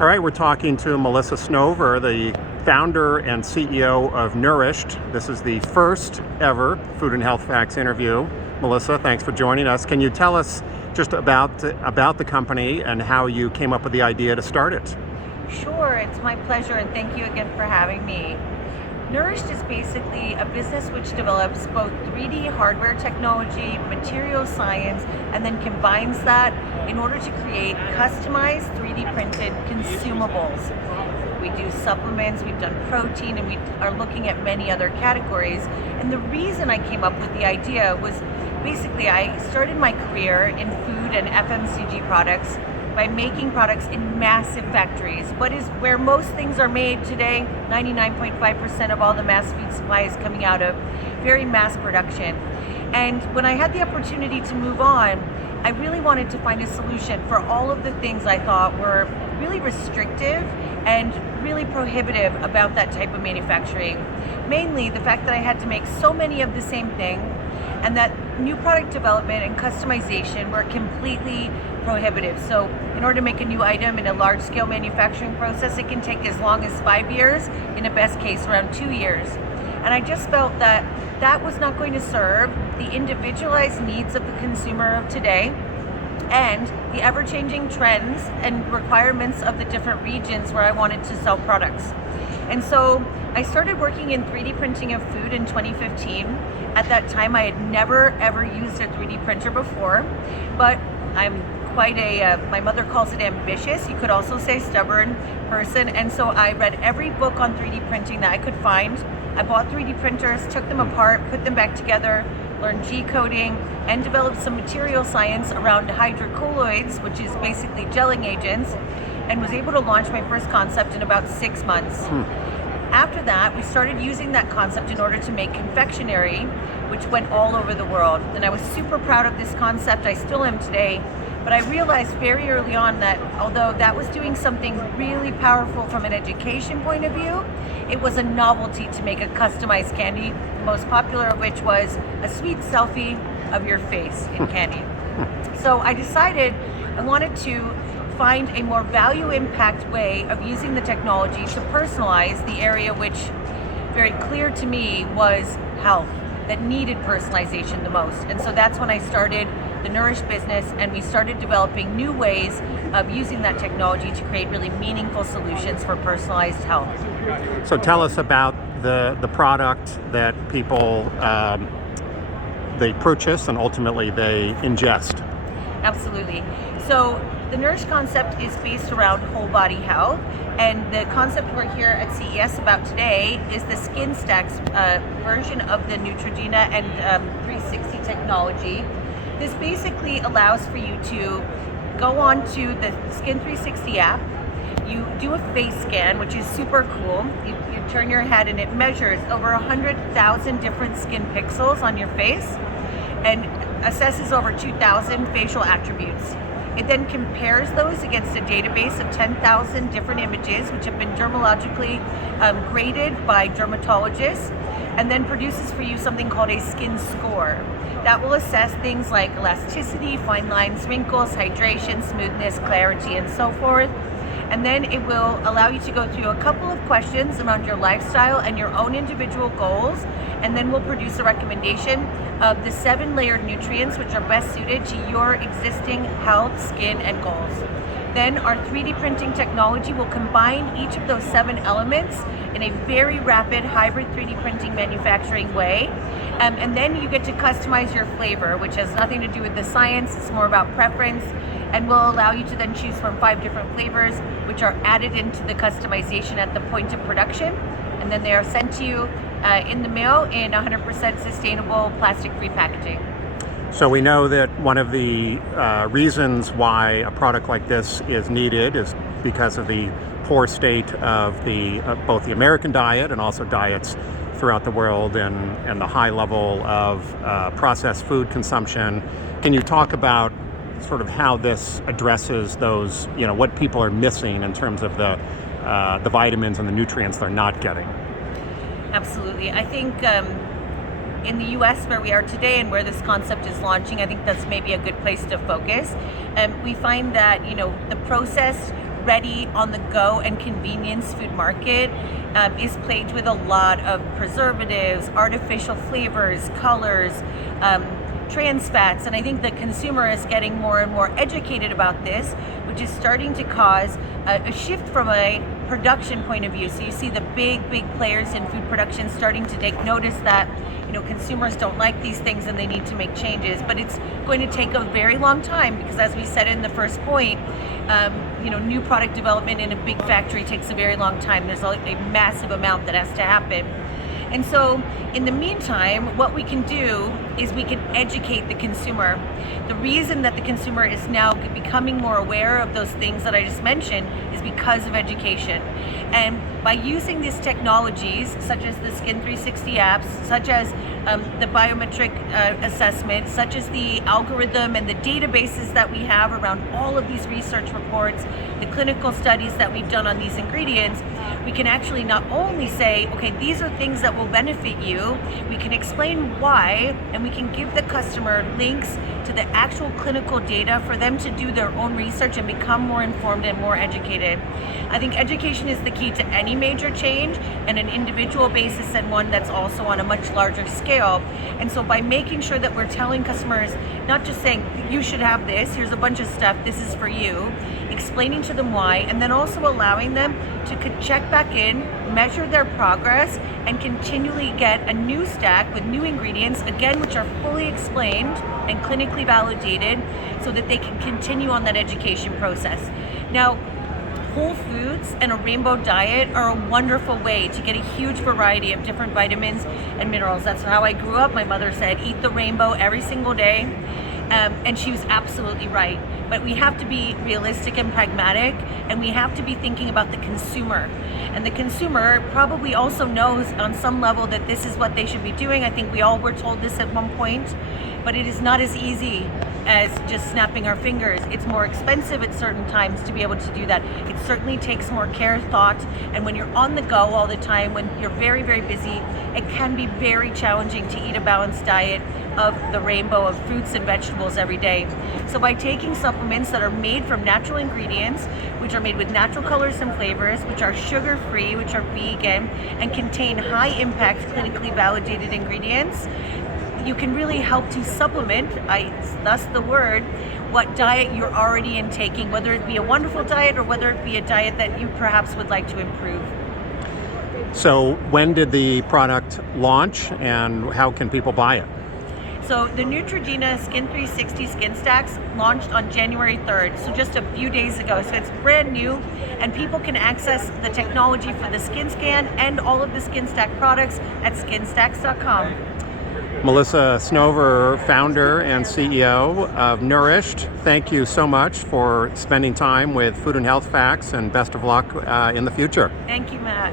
All right, we're talking to Melissa Snover, the founder and CEO of Nourished. This is the first ever Food and Health Facts interview. Melissa, thanks for joining us. Can you tell us just about the company and how you came up with the idea to start it? Sure, it's my pleasure, and thank you again for having me. Nourished is basically a business which develops both 3D hardware technology, material science, and then combines that in order to create customized 3D printed consumables. We do supplements, we've done protein, and we are looking at many other categories. And the reason I came up with the idea was basically I started my career in food and FMCG products by making products in massive factories. What is where most things are made today, 99.5% of all the mass food supply is coming out of very mass production. And when I had the opportunity to move on, I really wanted to find a solution for all of the things I thought were really restrictive and really prohibitive about that type of manufacturing. Mainly the fact that I had to make so many of the same thing, and that new product development and customization were completely prohibitive. So in order to make a new item in a large scale manufacturing process, it can take as long as 5 years, in the best case around 2 years. And I just felt that that was not going to serve the individualized needs of the consumer of today and the ever-changing trends and requirements of the different regions where I wanted to sell products. And so I started working in 3D printing of food in 2015. At that time, I had never ever used a 3D printer before, but I'm quite my mother calls it ambitious, you could also say stubborn person, and so I read every book on 3D printing that I could find. I bought 3D printers, took them apart, put them back together, learned G-coding, and developed some material science around hydrocolloids, which is basically gelling agents, and was able to launch my first concept in about 6 months. After that, we started using that concept in order to make confectionery, which went all over the world. And I was super proud of this concept, I still am today, but I realized very early on that although that was doing something really powerful from an education point of view, it was a novelty to make a customized candy, the most popular of which was a sweet selfie of your face in candy. So I decided I wanted to find a more value impact way of using the technology to personalize the area which very clear to me was health, that needed personalization the most. And so that's when I started the Nourished business, and we started developing new ways of using that technology to create really meaningful solutions for personalized health. So tell us about the product that people they purchase and ultimately they ingest. Absolutely. So the Nourished concept is based around whole body health, and the concept we're here at CES about today is the Skin Stacks version of the Neutrogena and 360 technology. This basically allows for you to go on to the Skin 360 app, you do a face scan, which is super cool. You turn your head and it measures over 100,000 different skin pixels on your face and assesses over 2,000 facial attributes. It then compares those against a database of 10,000 different images, which have been dermatologically graded by dermatologists, and then produces for you something called a skin score. That will assess things like elasticity, fine lines, wrinkles, hydration, smoothness, clarity, and so forth. And then it will allow you to go through a couple of questions around your lifestyle and your own individual goals, and then we'll produce a recommendation of the 7 layered nutrients which are best suited to your existing health, skin, and goals. Then our 3D printing technology will combine each of those 7 elements in a very rapid hybrid 3D printing manufacturing way. And then you get to customize your flavor, which has nothing to do with the science, it's more about preference, and will allow you to then choose from 5 different flavors, which are added into the customization at the point of production. And then they are sent to you in the mail in 100% sustainable plastic-free packaging. So we know that one of the reasons why a product like this is needed is because of the poor state of both the American diet and also diets throughout the world, and the high level of processed food consumption. Can you talk about sort of how this addresses those, what people are missing in terms of the vitamins and the nutrients they're not getting? Absolutely. I think in the US where we are today and where this concept is launching, I think that's maybe a good place to focus. We find that, the processed ready, on the go, and convenience food market is plagued with a lot of preservatives, artificial flavors, colors, trans fats, and I think the consumer is getting more and more educated about this, which is starting to cause a shift from a production point of view. So you see the big players in food production starting to take notice that consumers don't like these things and they need to make changes. But it's going to take a very long time because, as we said in the first point, new product development in a big factory takes a very long time. There's a massive amount that has to happen. And so in the meantime, what we can do is we can educate the consumer. The reason that the consumer is now becoming more aware of those things that I just mentioned is because of education. And by using these technologies, such as the Skin 360 apps, such as the biometric assessment, such as the algorithm and the databases that we have around all of these research reports, the clinical studies that we've done on these ingredients, we can actually not only say, okay, these are things that will benefit you, we can explain why, and we can give the customer links to the actual clinical data for them to do their own research and become more informed and more educated. I think education is the key to any major change, and an individual basis, and one that's also on a much larger scale. And so by making sure that we're telling customers, not just saying, you should have this, here's a bunch of stuff, this is for you, explaining to them why, and then also allowing them to check back in, measure their progress, and continually get a new stack with new ingredients, again, which are fully explained and clinically validated, so that they can continue on that education process. Now, whole foods and a rainbow diet are a wonderful way to get a huge variety of different vitamins and minerals. That's how I grew up. My mother said, eat the rainbow every single day. And she was absolutely right. But we have to be realistic and pragmatic, and we have to be thinking about the consumer. And the consumer probably also knows on some level that this is what they should be doing. I think we all were told this at one point, but it is not as easy as just snapping our fingers. It's more expensive at certain times to be able to do that. It certainly takes more care, thought, and when you're on the go all the time, when you're very busy, it can be very challenging to eat a balanced diet of the rainbow of fruits and vegetables every day. So by taking supplements that are made from natural ingredients, which are made with natural colors and flavors, which are sugar-free, which are vegan, and contain high-impact, clinically validated ingredients, you can really help to supplement, thus the word, what diet you're already intaking, whether it be a wonderful diet or whether it be a diet that you perhaps would like to improve. So when did the product launch, and how can people buy it? So the Neutrogena Skin 360 Skin Stacks launched on January 3rd, so just a few days ago. So it's brand new, and people can access the technology for the Skin Scan and all of the Skin Stack products at skinstacks.com. Melissa Snover, founder and CEO of Nourished, thank you so much for spending time with Food and Health Facts, and best of luck in the future. Thank you, Matt.